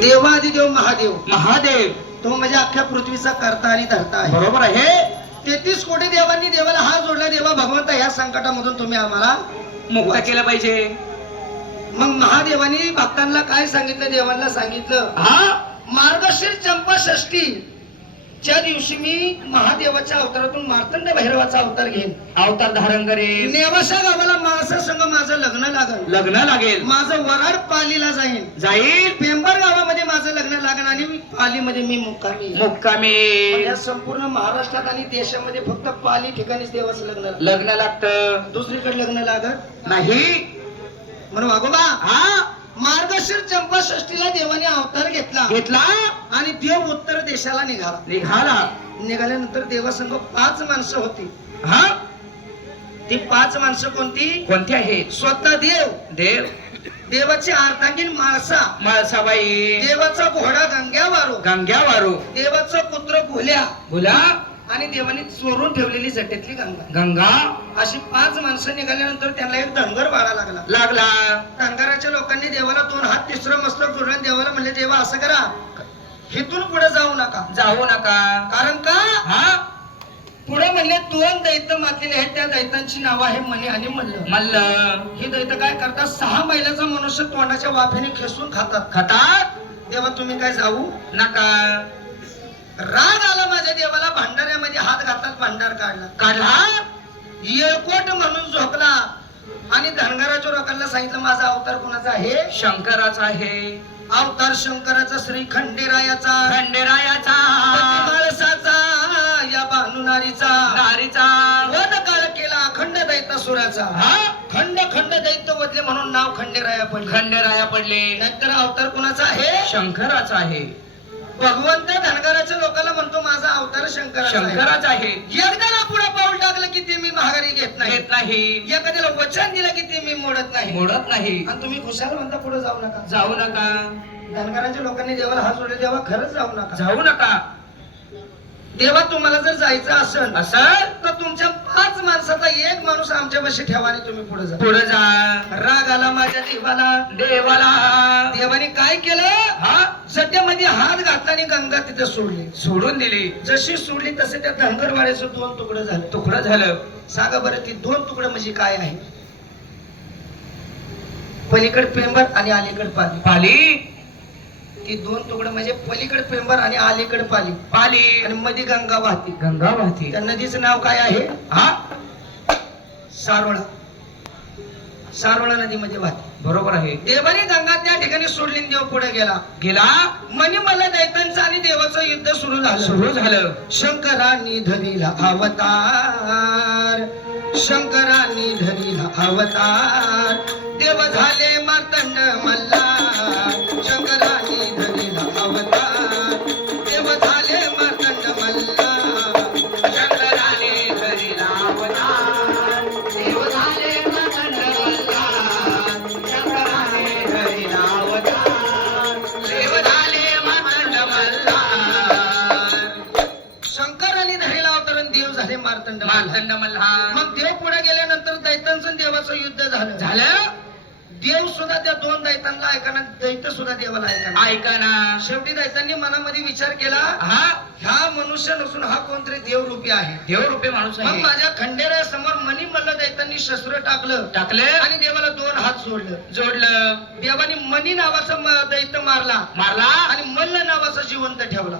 देवादिदेव महादेव महादेव तो म्हणजे अख्ख्या पृथ्वीचा करता आणि धरता आहे. बरोबर आहे. 33 कोटी देवांनी देवाला हात जोडला. देवा भगवंता ह्या संकटामधून तुम्ही आम्हाला मुक्त केलं पाहिजे. मग महादेवानी भक्तांना काय सांगितलं? देवांना सांगितलं हा मार्गशीर चंपा षष्ठी च्या दिवशी मी महादेवाच्या अवतारातून मार्तंड भैरवाचा अवतार घेईन, अवतार धारण करेल. नेवाशा गावाला माणसासंग माझं लग्न लागल, लग्न लागेल, माझं वराड पालीला जाईन, जाईल पेंबर गावामध्ये माझं लग्न लागेल आणि पालीमध्ये मी मुक्कामी. मुक्कामी. या संपूर्ण महाराष्ट्रात आणि देशामध्ये फक्त पाली ठिकाणीच देवाचं लग्न लग्न लागतं, दुसरीकडे लग्न लागत नाही. म्हणून वागोबा हा मार्गशीर चंपा षष्टीला देवाने अवतार घेतला घेतला आणि देव उत्तर देशाला निघाला. निघाल्यानंतर देवासंग 5 माणसं होती. हा ती 5 माणसं कोणती कोणती आहेत? स्वतः देव, देव, देवाची अर्धांगीण माळसा, माळसाबाई, देवाचा घोडा गंग्यावारो, गंग्यावारू, देवाचा पुत्र भोल्या गुला आणि देवाने चोरून ठेवलेली जटेतली गंगा. गंगा. अशी 5 माणसं निघाल्यानंतर त्यांना एक धनगर बाळा लागला. धनगराच्या लोकांनी देवाला 2 हात तिसरं मस्तक जोडलं. देवाला म्हणले देवा असं करा, इथून पुढे जाऊ नका, जाऊ नका. कारण का हा पुढे म्हणले 2 दैत्य मातलेले आहेत. त्या दैत्यांची नाव आहे मणी आणि मल्ल. मल्ल. ही दैत्य काय करतात? 6 मैलाचा मनुष्य तोंडाच्या वाफेने खेचून खातात. खातात. देवा तुम्ही काय जाऊ नका. राग आला माझ्या देवाला. भांडाऱ्यामध्ये हात घातला, भांडार काढला, काढला, येळकोट म्हणून झोपला आणि धनगराच्या लोकांना सांगितलं माझा अवतार कोणाचा आहे? शंकराचा आहे. अवतार शंकराचा, श्री खंडेरायाचा, खंडेरायाचा, माळसाचा, या भानुनारीचा, नारीचा वध काळ केला अखंड दैत्यासुराचा. हा खंड खंड दैत्य वधले म्हणून नाव खंडेराया पडले. खंडेराया पडले. नाहीतर अवतार कोणाचा आहे? शंकराचा आहे. भगवंत धनगराच्या लोकांना म्हणतो माझा अवतार शंकराचा आहे. एकदा पुढे पाऊल टाकलं की ते मी माघारी घेत नाही, घेत नाही. एखाद्याला वचन दिलं की ते मी मोडत नाही. मोडत नाही. आणि तुम्ही खुशाल म्हणता पुढे जाऊ नका, जाऊ नका. धनगराच्या लोकांनी देवाला हात जोडले. देवा खरंच जाऊ नका. जाऊ नका. देवा तुम्हाला जर जायचं असेल असं तर तुमच्या 5 माणसाचा एक माणूस आमच्यापाशी ठेवा आणि तुम्ही पुढे जा. पुढे जा. राग आला माझ्या देवाला. देवाला देवाने काय केलं? हा सध्यामध्ये हात घातला आणि गंगा तिथे सोडली. सोडून दिली. जशी सोडली तसे त्या धनगरवाड्याचे 2 तुकडे झाले. तुकडं झालं. सांगा बरं ती 2 तुकडे म्हणजे काय आहे? पलीकड पेंबर आणि अलीकड पाली. पाली. ती 2 तुकडे म्हणजे पलीकड पेंबर आणि अलीकड पाली. पाली आणि मध्ये गंगा वाहते. गंगा वाहते. त्या नदीचं नाव काय आहे? हा सारोळा. सारोळा नदीमध्ये वाहते. बरोबर आहे. देवाने गंगा त्या ठिकाणी सोडली. देव पुढे गेला. गेला. मनी मला दैत्यांचं आणि देवाचं युद्ध सुरू झालं. सुरू झालं. शंकरांनी धरिला अवतार, शंकरांनी धरिला अवतार, देव झाले मार्तंड मल्हार. शंकरांनी धरिला अवतार, देव झाले मार्तंड मल्हार. शंकराने धरिला अवतार, देव झाले मार्तंड मल्हार. शंकराने धरिला अवतार, देव झाले मार्तंड मल्हार. शंकरांनी धरिला अवतार आणि देव झाले मार्तंड मल्हार. मार्तंड मल्हार. मग देव पुढे गेल्यानंतर दैत्यांचं आणि देवाचं युद्ध झालं. झालं. देव सुद्धा त्या 2 दैत्यांना ऐकणार, दैत्य सुद्धा देवाला ऐकणार. ऐका ना. शेवटी दैत्यांनी मनामध्ये विचार केला हा हा मनुष्य नसून हा कोणतरी देवरूपी आहे. देवरूपी माणूस मग आहे. माझ्या खंडेरा समोर मनी मल्ल दैत्यांनी शस्त्र टाकलं टाकले आणि देवाला 2 हात जोडलं. जोडलं. देवाने मनी नावाचा दैत्य मारला मारला आणि मल्ल नावाचा जिवंत ठेवला.